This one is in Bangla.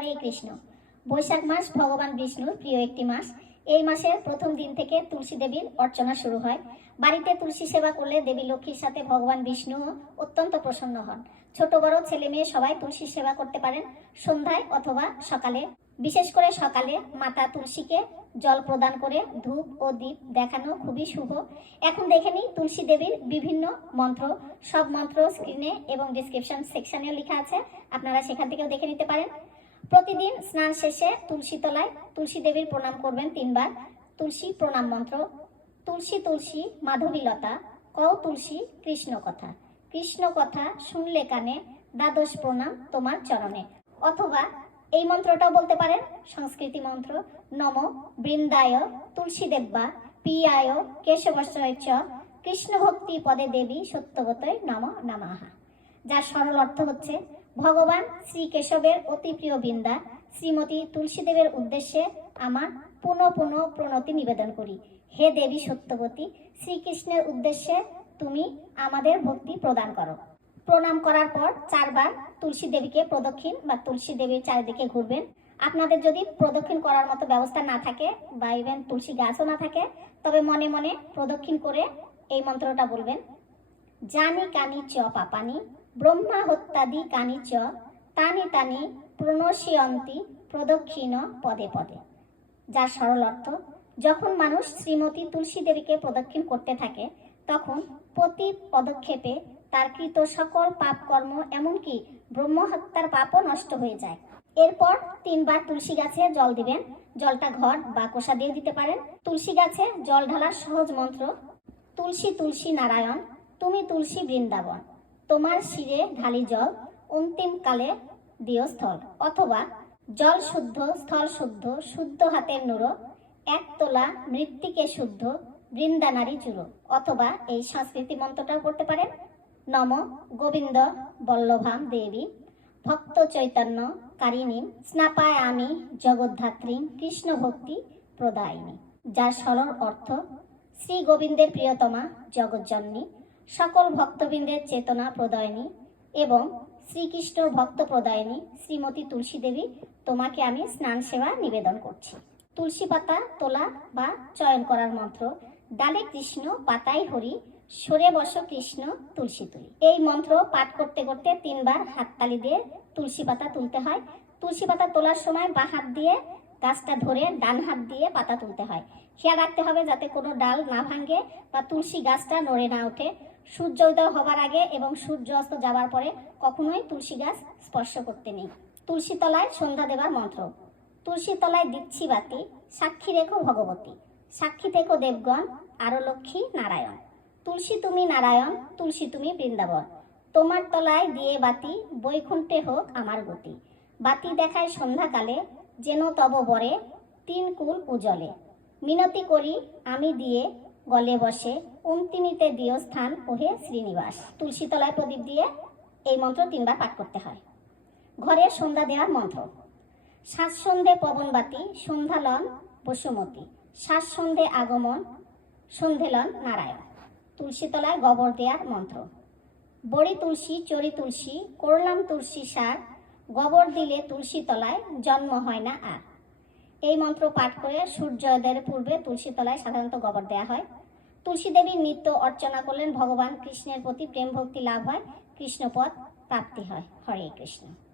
হরে কৃষ্ণ। বৈশাখ মাস ভগবান বিষ্ণুর প্রিয় একটি মাস। এই মাসের প্রথম দিন থেকে তুলসী দেবীর অর্চনা শুরু হয়। বাড়িতে তুলসী সেবা করলে দেবী লক্ষ্মীর সাথে ভগবান বিষ্ণু অত্যন্ত প্রসন্ন হন। ছোট বড় ছেলে মেয়ে সবাই তুলসী সেবা করতে পারেন সন্ধ্যায় অথবা সকালে। বিশেষ করে সকালে মাতা তুলসীকে জল প্রদান করে ধূপ ও দীপ দেখানো খুবই শুভ। এখন দেখে নিই তুলসী দেবীর বিভিন্ন মন্ত্র। সব মন্ত্র স্ক্রিনে এবং ডিসক্রিপশন সেকশনেও লেখা আছে। আপনারা সেখান থেকেও দেখে নিতে পারেন। প্রতিদিন স্নান শেষে তুলসী তলায় তুলসী দেবীর প্রণাম করবেন তিনবার। তুলসী প্রণাম মন্ত্র, তুলসী তুলসী মাধবীলতা, কও তুলসী কৃষ্ণ কথা। কৃষ্ণ কথা শুনলে কানে দ্বাদশ প্রণাম তোমার চরণে। অথবা এই মন্ত্রটাও বলতে পারেন, সংস্কৃতি মন্ত্র, নম বৃন্দায় তুলসী দেব্বা, পিয়ায় কেশবশ্বয় চ কৃষ্ণ ভক্তি পদে দেবী সত্যবতয় নম নামাহা। যার সরল অর্থ হচ্ছে ভগবান শ্রী কেশবের অতি প্রিয় বৃন্দা, শ্রীমতী তুলসীদেবের উদ্দেশ্যে আমার পুনঃ পুনঃ প্রণতি নিবেদন করি। হে দেবী সত্যবতী, শ্রীকৃষ্ণের উদ্দেশ্যে তুমি আমাদের ভক্তি প্রদান করো। প্রণাম করার পর চারবার তুলসী দেবীকে প্রদক্ষিণ বা তুলসী দেবীর চারিদিকে ঘুরবেন। আপনাদের যদি প্রদক্ষিণ করার মতো ব্যবস্থা না থাকে বা ইভেন তুলসী গাছও না থাকে, তবে মনে মনে প্রদক্ষিণ করে এই মন্ত্রটা বলবেন, জানি কানি চ পাপানি ব্রহ্মা হত্যাদি কানি তানি তানি প্রণশিয়ন্তি প্রদক্ষিণ পদে পদে। যার সরল অর্থ, যখন মানুষ শ্রীমতী তুলসী দেবীকে প্রদক্ষিণ করতে থাকে, তখন প্রতি পদক্ষেপে তার কৃত সকল পাপ কর্ম এমনকি ব্রহ্মহত্যার পাপও নষ্ট হয়ে যায়। এরপর তিনবার তুলসী গাছে জল দিবেন। জলটা ঘট বা কোষা দিয়ে দিতে পারেন। তুলসী গাছে জল ঢালার সহজ মন্ত্র, তুলসী তুলসী নারায়ণ, তুমি তুলসী বৃন্দাবন। তোমার শিরে ঢালি জল, অন্তিম কালে দিও স্থল। অথবা জল শুদ্ধ, স্থল শুদ্ধ শুদ্ধ হাতের নুরো এক তোলা মৃত্তিকে শুদ্ধ, বৃন্দানারী চুরো। অথবা এই সংস্কৃতি মন্ত্রটাও করতে পারেন। নম গোবিন্দ বল্লভাম দেবী, ভক্ত চৈতন্য কারিণী স্নাপায় আমি জগদ্ধাত্রী কৃষ্ণ ভক্তি প্রদায়িনী। যার সরল অর্থ শ্রী গোবিন্দের প্রিয়তমা জগজ্জননী। সকল ভক্তবৃন্দের চেতনা প্রদয়নী এবং শ্রীকৃষ্ণর ভক্ত প্রদায়নী শ্রীমতী তুলসী দেবী, তোমাকে আমি স্নান সেবা নিবেদন করছি। তুলসী পাতা তোলা বা চয়ন করার মন্ত্র, ডালে কৃষ্ণ, পাতায় হরি, সরে বস কৃষ্ণ, তুলসী তুলি। এই মন্ত্র পাঠ করতে করতে তিনবার হাততালি দিয়ে তুলসী পাতা তুলতে হয়। তুলসী পাতা তোলার সময় বাঁ হাত দিয়ে গাছটা ধরে ডান হাত দিয়ে পাতা তুলতে হয়। খেয়াল রাখতে হবে যাতে কোনো ডাল না ভাঙে বা তুলসী গাছটা নড়ে না ওঠে। সূর্য উদয় হবার আগে এবং সূর্য অস্ত যাবার পরে কখনোই তুলসী গাছ স্পর্শ করতে নেই। তুলসী তলায় সন্ধ্যা দেবার মন্ত্র। তুলসী তলায় দিচ্ছি বাতি, সাক্ষী রেখো ভগবতী। সাক্ষী থেকো দেবগণ, আরও লক্ষ্মী নারায়ণ। তুলসী তুমি নারায়ণ, তুলসী তুমি বৃন্দাবন। তোমার তলায় দিয়ে বাতি, বৈকুণ্ঠে হোক আমার গতি। বাতি দেখায় সন্ধ্যাকালে, যেন তব বরে, তিন কুল উজলে মিনতি করি, আমি দিয়ে গলে বসে অন্তিমিতে দিও স্থান ওহে শ্রীনিবাস। তুলসী তলায় প্রদীপ দিয়ে এই মন্ত্র তিনবার পাঠ করতে হয়। ঘরে সন্ধ্যা দেওয়ার মন্ত্র। শ্বাস সন্ধে পবনবাতি সন্ধ্যালন বসুমতী। শ্বাস সন্ধে আগমন সন্ধেলন নারায়ণ। তুলসী তলায় গোবর দেওয়ার মন্ত্র। বড়ি তুলসী, চড়ি তুলসী, করলাম তুলসী সার গোবর দিলে তুলসী তলায় জন্ম হয় না আর। এই মন্ত্র পাঠ করে সূর্যোদয়ের পূর্বে তুলসী তলায় সাধারণত গোবর দেওয়া হয়। তুলসী দেবীর নিত্য অর্চনা করলেন ভগবান কৃষ্ণের প্রতি প্রেম ভক্তি লাভ হয়, কৃষ্ণপদ প্রাপ্তি হয়। হরে কৃষ্ণ।